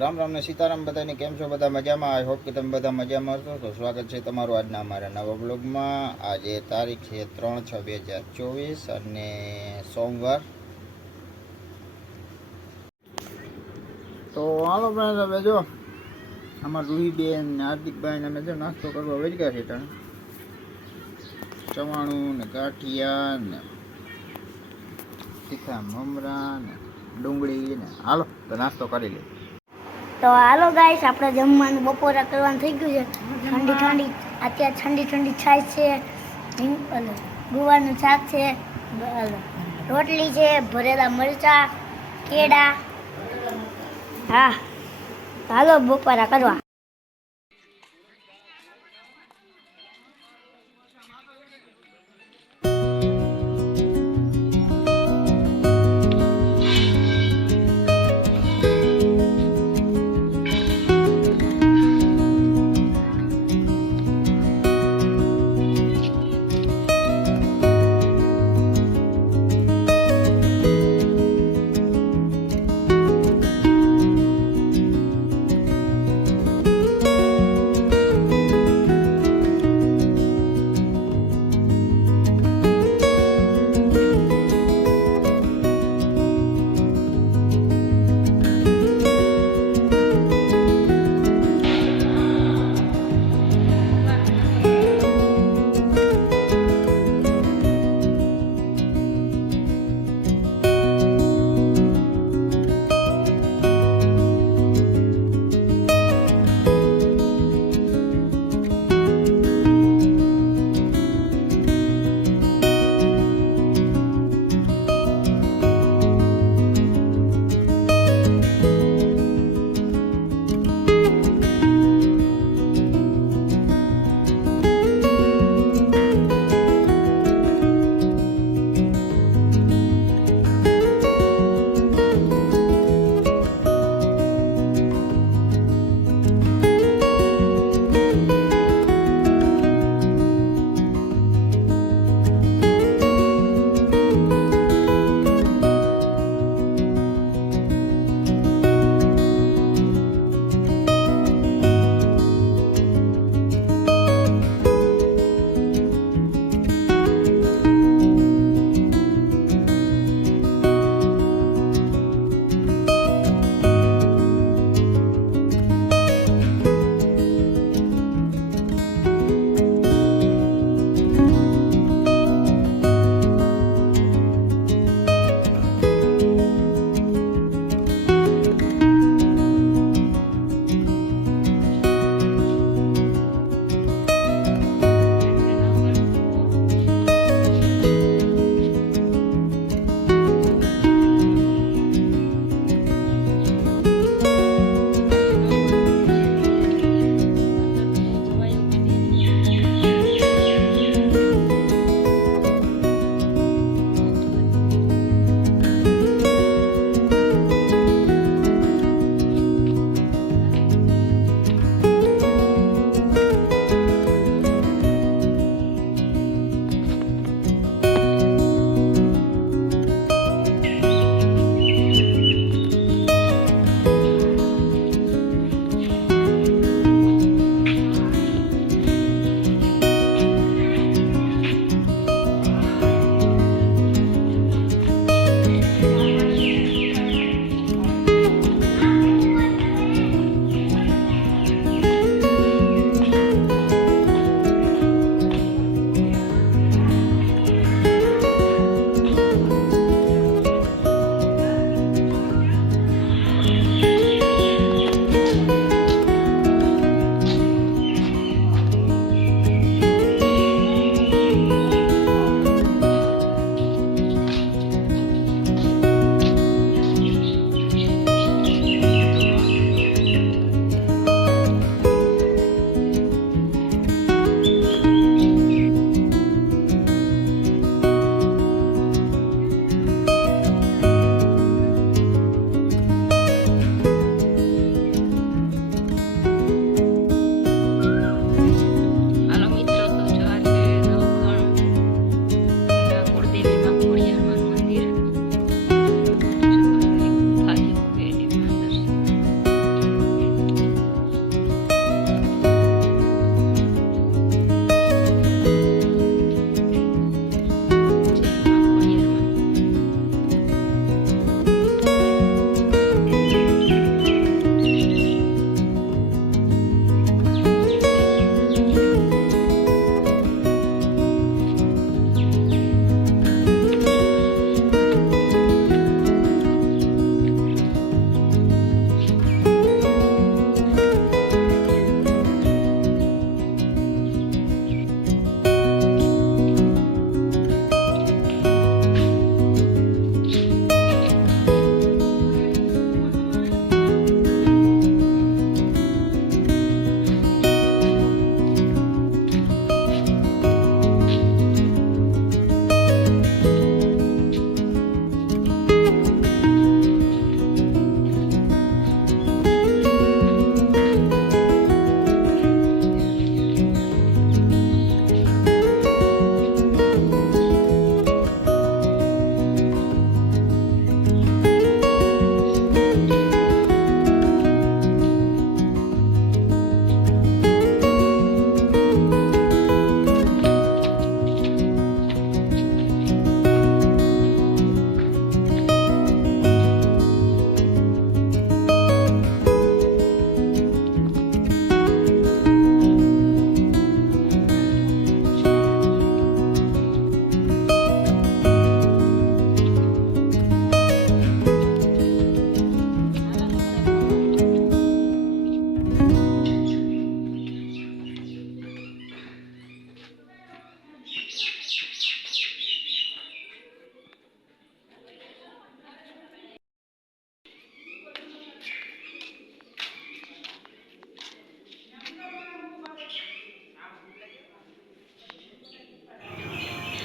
રામ રામ ને સીતારામ બધાને કેમ છો? બધા મજામાં? આઈ હોપ કે તમે બધા મજામાં હશો. તો સ્વાગત છે તમારું આજના અમારા નવા બ્લોગમાં. આજે તારીખ છે 3/6/2024 અને સોમવાર. તો હાલો ફ્રેન્ડ, હવે જો અમારા રૂહીબેન ને હાર્દિકભાઈ ને અમે જો નાસ્તો કરવા વહી ગયા છે. ચવાણું ને ગાંઠિયા ને તીખા મમરા ને ડુંગળી ને હાલો તો નાસ્તો કરી લે. તો હાલો ગાઈસ, આપણે જમવાનું બપોરા કરવાનું થઈ ગયું છે. ઠંડી ઠંડી અત્યારે ઠંડી ઠંડી છાશ છે, ગુવારનું શાક છે, રોટલી છે, ભરેલા મરચા, કેળા. હા, હાલો બપોરા કરવા.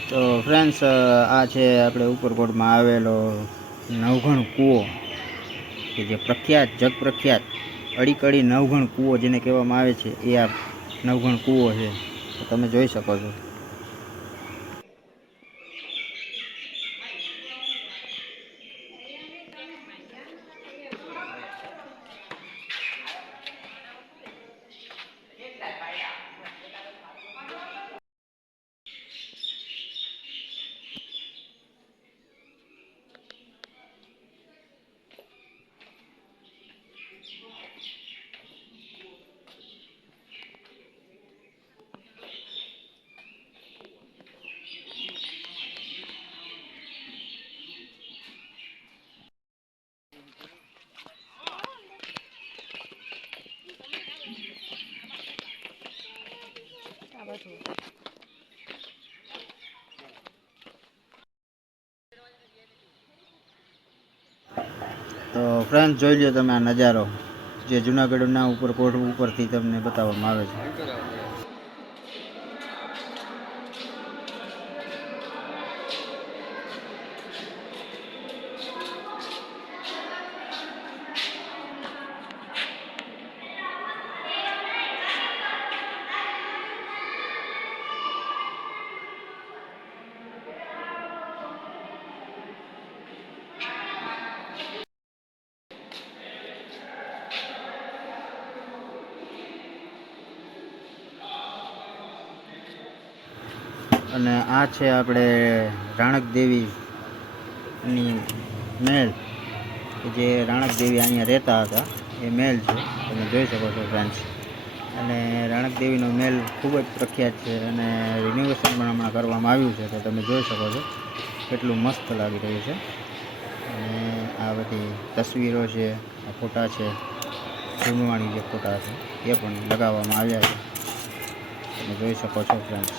તો ફ્રેન્ડ્સ આ છે આપણે ઉપરકોટમાં આવેલો નવઘણ કૂવો, કે જે પ્રખ્યાત જગ પ્રખ્યાત અડીકડી નવઘણ કૂવો જેને કહેવામાં આવે છે, એ આ નવઘણ કૂવો છે. તો તમે જોઈ શકો છો. તો ફ્રેન્ડ જોઈ લ્યો તમે આ નજારો, જે જુનાગઢના ઉપરકોટ ઉપરથી તમને બતાવવામાં આવે છે. અને આ છે આપણે રાણક દેવીની મહેલ, કે જે રાણક દેવી અહીંયા રહેતા હતા, એ મહેલ છે. તમે જોઈ શકો છો ફ્રેન્ડ્સ. અને રાણક દેવીનો મહેલ ખૂબ જ પ્રખ્યાત છે, અને રિનોવેશન પણ હમણાં કરવામાં આવ્યું છે. તો તમે જોઈ શકો છો કેટલું મસ્ત લાગી રહ્યું છે. અને આ બધી તસવીરો છે, આ ફોટા છે, જૂનવાણી જે ફોટા છે એ પણ લગાવવામાં આવ્યા છે. તમે જોઈ શકો છો ફ્રેન્ડ્સ.